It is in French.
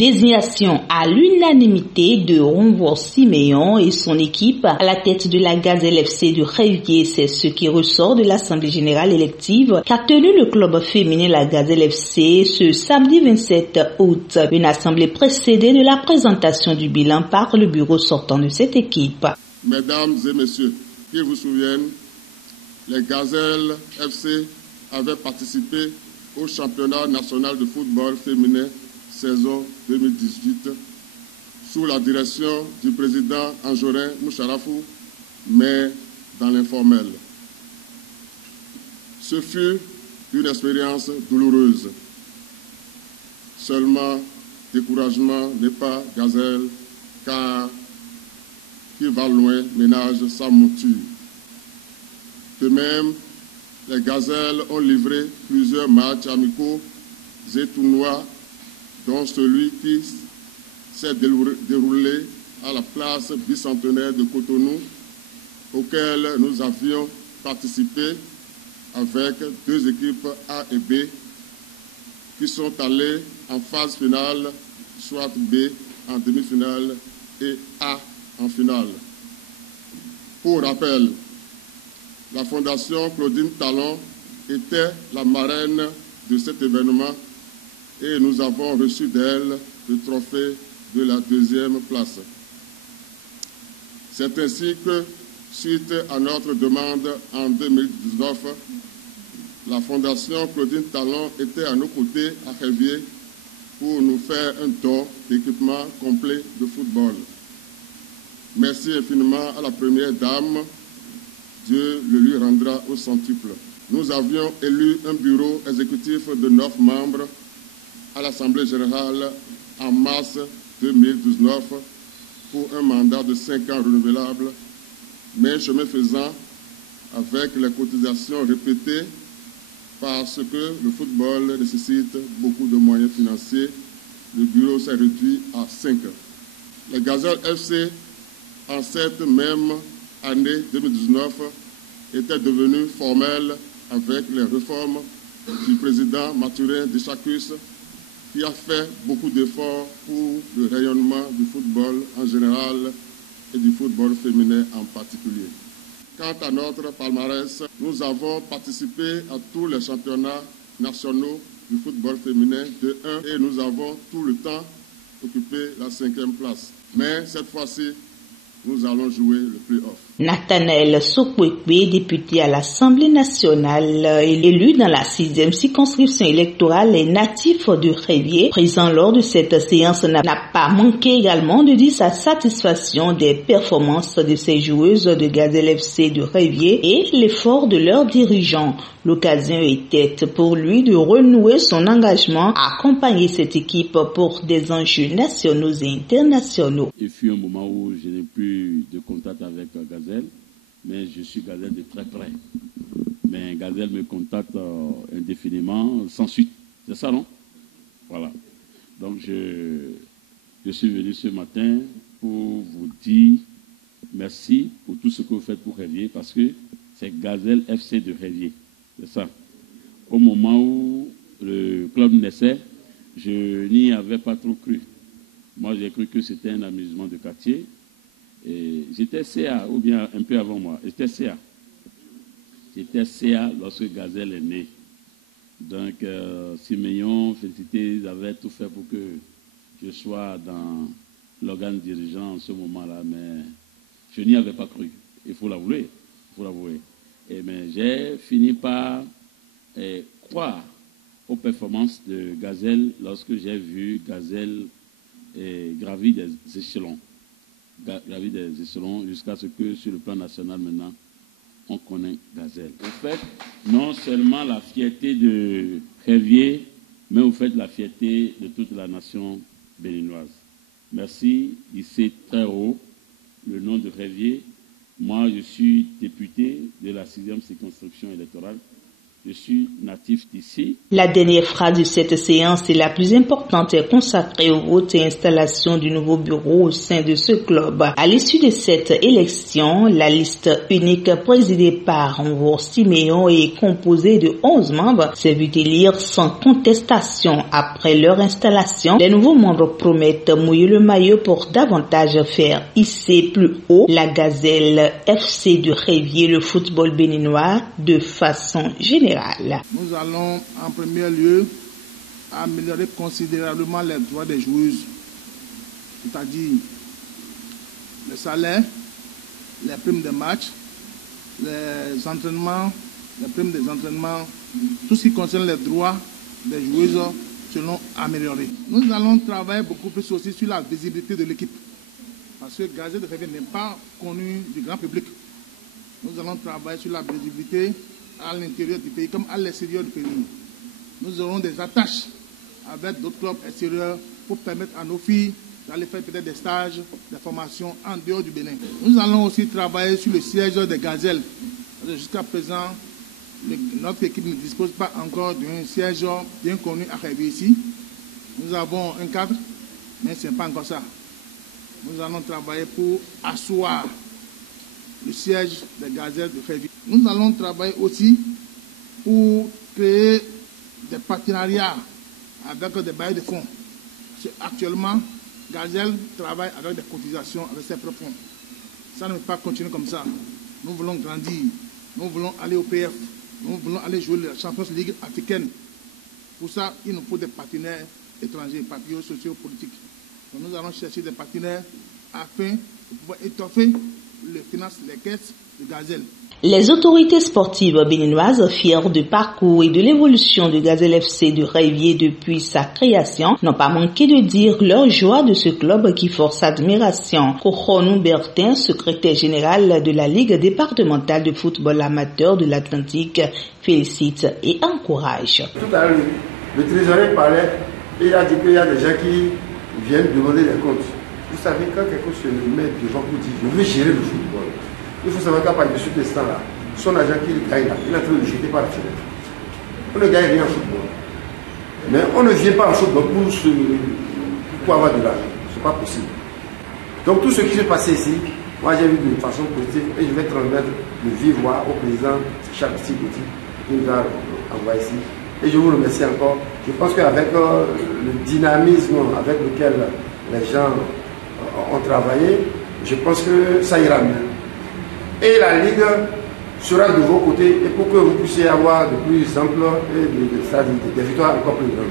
Désignation à l'unanimité de Ronvor Siméon et son équipe à la tête de la Gazelle FC de Révier. C'est ce qui ressort de l'Assemblée générale élective qu'a tenu le club féminin la Gazelle FC ce samedi 27 août. Une assemblée précédée de la présentation du bilan par le bureau sortant de cette équipe. Mesdames et messieurs, qu'ils vous souviennent, les Gazelles FC avaient participé au championnat national de football féminin saison 2018 sous la direction du président Anjorin Moucharafou, mais dans l'informel. Ce fut une expérience douloureuse. Seulement, découragement n'est pas gazelle, car qui va loin ménage sa monture. De même, les gazelles ont livré plusieurs matchs amicaux et tournois, dont celui qui s'est déroulé à la place bicentenaire de Cotonou, auquel nous avions participé avec 2 équipes A et B, qui sont allées en phase finale, soit B en demi-finale et A en finale. Pour rappel, la Fondation Claudine Talon était la marraine de cet événement et nous avons reçu d'elle le trophée de la 2e place. C'est ainsi que, suite à notre demande en 2019, la Fondation Claudine Talon était à nos côtés à Révier pour nous faire un don d'équipement complet de football. Merci infiniment à la première dame. Dieu le lui rendra au centuple. Nous avions élu un bureau exécutif de 9 membres à l'Assemblée générale en mars 2019 pour un mandat de 5 ans renouvelable, mais chemin faisant, avec les cotisations répétées, parce que le football nécessite beaucoup de moyens financiers, le bureau s'est réduit à 5. Les Gazelles FC, en cette même année 2019, était devenue formelle avec les réformes du président Mathurin Deschacus, qui a fait beaucoup d'efforts pour le rayonnement du football en général et du football féminin en particulier. Quant à notre palmarès, nous avons participé à tous les championnats nationaux du football féminin de 1 et nous avons tout le temps occupé la 5e place. Mais cette fois-ci, nous allons jouer le play-off. Nathanaël Sokwekwe, député à l'Assemblée nationale, élu dans la 6e circonscription électorale, est natif de Révier. Présent lors de cette séance, n'a pas manqué également de dire sa satisfaction des performances de ses joueuses de Gazelle FC de Révier et l'effort de leurs dirigeants. L'occasion était pour lui de renouer son engagement à accompagner cette équipe pour des enjeux nationaux et internationaux. Il fut un moment où je n'ai plus de contact avec Gazelle, mais je suis Gazelle de très près. Mais Gazelle me contacte indéfiniment, sans suite. C'est ça, non? Voilà. Donc je suis venu ce matin pour vous dire merci pour tout ce que vous faites pour Révier, parce que c'est Gazelle FC de Révier. C'est ça. Au moment où le club naissait, je n'y avais pas trop cru. Moi, j'ai cru que c'était un amusement de quartier. Et j'étais CA, ou bien un peu avant moi. J'étais CA. J'étais CA lorsque Gazelle est né. Donc, Siméon, félicité, ils avaient tout fait pour que je sois dans l'organe dirigeant en ce moment-là. Mais je n'y avais pas cru. Il faut l'avouer. Il faut l'avouer. Mais j'ai fini par croire aux performances de Gazelle lorsque j'ai vu Gazelle gravir des échelons. Gravir des échelons jusqu'à ce que sur le plan national maintenant, on connaît Gazelle. Vous faites non seulement la fierté de Révier, mais vous faites la fierté de toute la nation béninoise. Merci, ici très haut, le nom de Révier. Moi, je suis député de la 6e circonscription électorale Je suis natif d'ici. La dernière phrase de cette séance est la plus importante, est consacrée au vote et installation du nouveau bureau au sein de ce club. À l'issue de cette élection, la liste unique présidée par Nvor Siméon est composée de 11 membres, s'est vue élire sans contestation. Après leur installation, les nouveaux membres promettent mouiller le maillot pour davantage faire hisser plus haut la Gazelle FC de Révier, le football béninois de façon générale. Nous allons en premier lieu améliorer considérablement les droits des joueuses, c'est-à-dire le salaire, les primes de match, les entraînements, les primes des entraînements, tout ce qui concerne les droits des joueuses seront améliorés. Nous allons travailler beaucoup plus aussi sur la visibilité de l'équipe, parce que Gazelle de Révier n'est pas connu du grand public. Nous allons travailler sur la visibilité à l'intérieur du pays comme à l'extérieur du pays. Nous aurons des attaches avec d'autres clubs extérieurs pour permettre à nos filles d'aller faire peut-être des stages, des formations en dehors du Bénin. Nous allons aussi travailler sur le siège des Gazelles. Jusqu'à présent, notre équipe ne dispose pas encore d'un siège bien connu à Révier ici. Nous avons un cadre, mais ce n'est pas encore ça. Nous allons travailler pour asseoir le siège des Gazelles de Révier. Nous allons travailler aussi pour créer des partenariats avec des bailleurs de fonds. Actuellement, Gazelle travaille avec des cotisations, avec ses propres fonds. Ça ne peut pas continuer comme ça. Nous voulons grandir. Nous voulons aller au PF. Nous voulons aller jouer la Champions League africaine. Pour ça, il nous faut des partenaires étrangers, partenaires sociaux, politiques. Donc nous allons chercher des partenaires afin de pouvoir étoffer les finances, les caisses de Gazelle. Les autorités sportives béninoises, fières du parcours et de l'évolution du Gazelle FC de Révier depuis sa création, n'ont pas manqué de dire leur joie de ce club qui force admiration. Coronou Bertin, secrétaire général de la Ligue départementale de football amateur de l'Atlantique, félicite et encourage. Tout à l'heure, le trésorier parlait et il a dit qu'il y a des gens qui viennent demander des comptes. Vous savez, quand quelqu'un se met devant vous dit, je veux gérer le football, il faut savoir qu'à partir de ce instant-là, son agent qui gagne là, il est en train de le jeter par la fenêtre. On ne gagne rien en football. Mais on ne vient pas en football pour avoir de l'argent. Ce n'est pas possible. Donc tout ce qui s'est passé ici, moi j'ai vu de façon positive et je vais transmettre de vive voix au président Charles Petit qui nous a envoyé ici. Et je vous remercie encore. Je pense qu'avec le dynamisme avec lequel les gens ont travaillé, je pense que ça ira mieux. Et la Ligue sera de vos côtés et pour que vous puissiez avoir de plus amples et des victoires encore plus grandes.